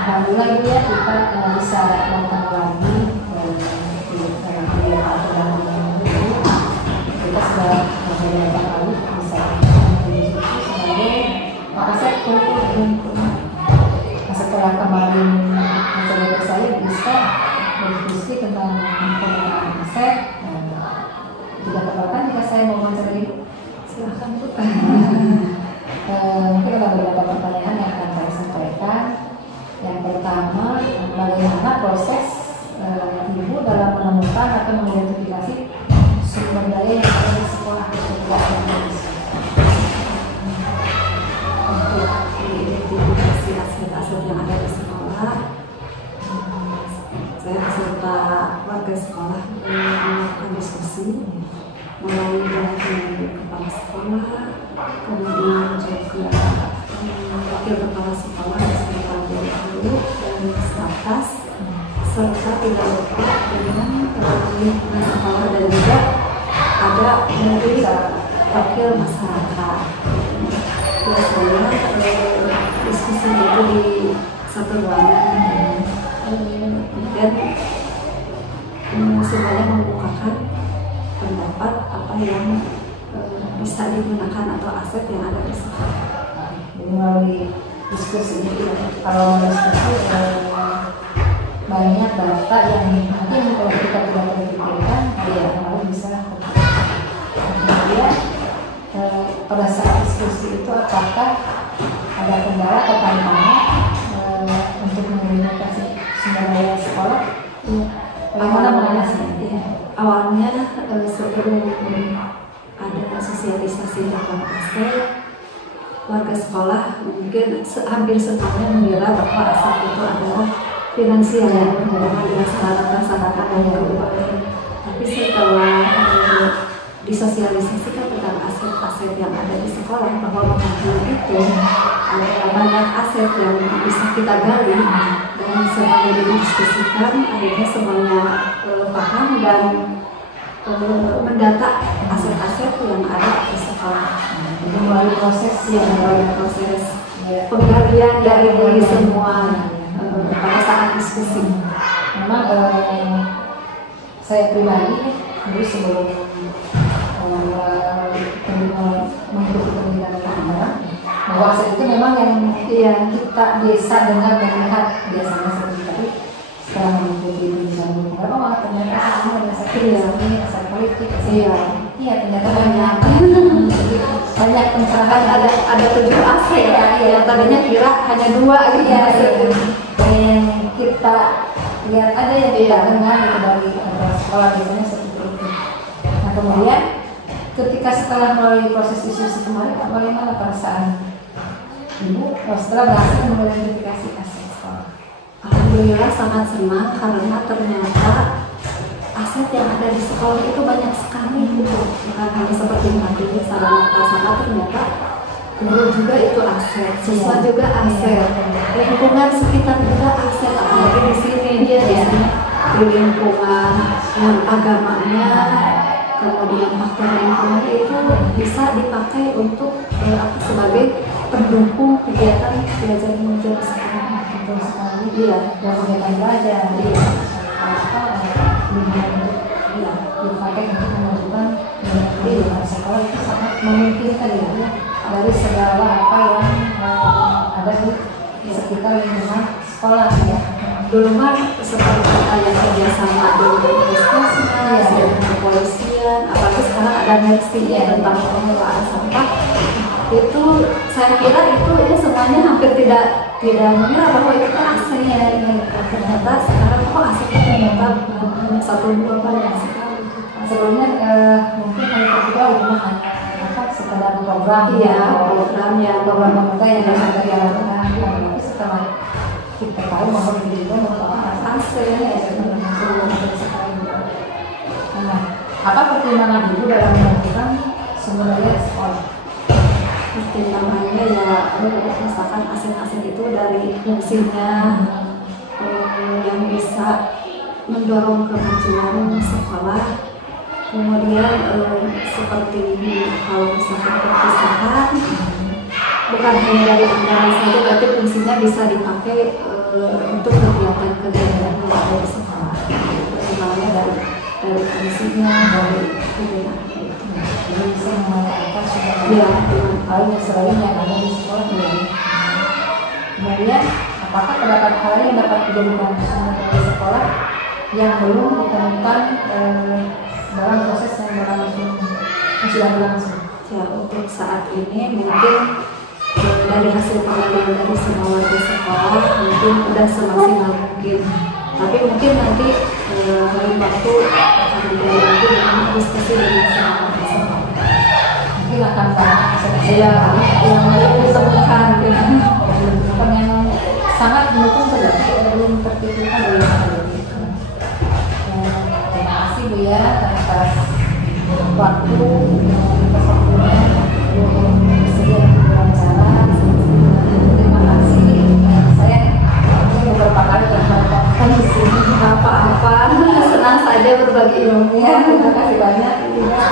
Alhamdulillah Ibu ya, kita bisa bertemu lagi di dalam video dalam ini. Kita sudah beberapa kali bisa berdiskusi sebagai makasih untuk setelah kemarin saudara saya bisa berdiskusi tentang penggunaan aset. Tidak keberatan jika saya mau mencari, silahkan Bu. Mungkin ada beberapa pertanyaan yang akan saya sampaikan. Yang pertama, bagaimana proses Ibu dalam menemukan atau mengidentifikasi sumber daya yang ada di sekolah untuk identifikasi aset-aset yang ada di sekolah? Saya beserta warga sekolah melakukan diskusi mulai dari kepala sekolah, kemudian juga wakil kepala sekolah beserta guru dan staff, serta tidak lupa dengan lingkungan sekolah dan juga ada dari wakil masyarakat. Biasanya diskusi itu di satu ruangan dan semuanya membukakan pendapat apa yang bisa digunakan atau aset yang ada di sekolah. Jadi melalui diskusi ini, kalau diskusi banyak data yang mungkin kalau kita tidak terpikirkan, ya malah bisa. Kemudian pada saat diskusi itu apakah ada kendala atau tantangan untuk mengidentifikasi sumber daya sekolah? Bagaimana mengatasinya? Awalnya sebelum ada sosialisasi tentang aset, warga sekolah mungkin hampir semuanya mengira bahwa aset itu adalah finansial yang berhubungan dengan sarana-sarana dan keuangan. Tapi setelah disosialisasikan tentang aset-aset yang ada di sekolah, bahwa mengajar itu ada banyak aset yang bisa kita gali dan semuanya didiskusikan, akhirnya semuanya paham dan mendata aset-aset yang ada di sekolah. Melalui proses penggalian dari semua pada saat diskusi. Memang saya pribadi dulu sebelum mengikuti pendidikan orang, bahwa aset itu memang yang kita biasa dengar dan lihat biasanya seperti itu. Setelah mengikuti pendidikan orang, ternyata aset ini aset ini aset politik. Iya, ternyata banyak pencerahan. Ada 7 aset ya, tadinya kira hanya 2 gitu. Yang kita lihat ada yang kita dengar dari sekolah biasanya seperti itu. Nah kemudian ketika setelah melalui proses diskusi kemarin, bagaimana perasaan Ibu setelah berhasil mengidentifikasi aset sekolah? Alhamdulillah sangat senang karena ternyata aset yang ada di sekolah itu banyak sekali, bukan hanya seperti tadi sarana prasarana, ternyata guru juga itu aset, siswa juga aset, lingkungan sekitar juga aset, apalagi di sini dia di lingkungan yang agamanya, kemudian faktor lingkungan itu bisa dipakai untuk sebagai pendukung kegiatan belajar mengajar sekolah. Betul sekali. Iya, dan kegiatan belajar. Iya. Dipakai untuk memajukan di sekolah itu sangat memungkinkan ya dari segala apa yang ada di sekitar lingkungan sekolah ya. Dulu mah seperti ada kerjasama dengan puskesmas, dengan kepolisian, apalagi sekarang ada mercy tentang pengelolaan sampah. Itu saya kira itu ya semuanya hampir tidak mengira bahwa itu kan asetnya. Ternyata sekarang kok asetnya ternyata satu dua banyak sekali. Sebelumnya mungkin hanya terbuka rumah sekedar program program pemerintah yang ada yang lakukan, tapi setelah kita tahu bahwa ini juga merupakan aset Nah, apa pertimbangan Ibu dalam menentukan sumber daya sekolah? Pertimbangannya ya misalkan aset-aset itu dari fungsinya yang bisa mendorong kemajuan sekolah, kemudian seperti kalau misalkan perpisahan bukan hanya dari anggaran saja, tapi fungsinya bisa dipakai untuk kegiatan-kegiatan yang ada di sekolah, misalnya dari fungsinya, dari kegiatan itu. Jadi bisa memanfaatkan semua Ya, hal yang selain yang ada di sekolah ya. Kemudian, apakah terdapat hal yang dapat dijadikan sumber di sekolah yang belum ditemukan dalam proses yang berlangsung, yang sudah berlangsung? ya untuk saat ini mungkin dari hasil pengambilan dari semua warga sekolah mungkin sudah semaksimal mungkin, tapi mungkin nanti lain waktu akan ada lagi dengan diskusi dengan semua warga sekolah. Mungkin akan banyak Ya, yang belum ditemukan bukan yang sangat mendukung saja, belum terpikirkan oleh hal itu. Terima kasih Bu ya atas waktu atas waktunya bersedia berbicara. Terima kasih. Saya beberapa kali mendapatkan di sini apa-apa, senang saja berbagi ilmu. ya. Terima kasih banyak. Ya,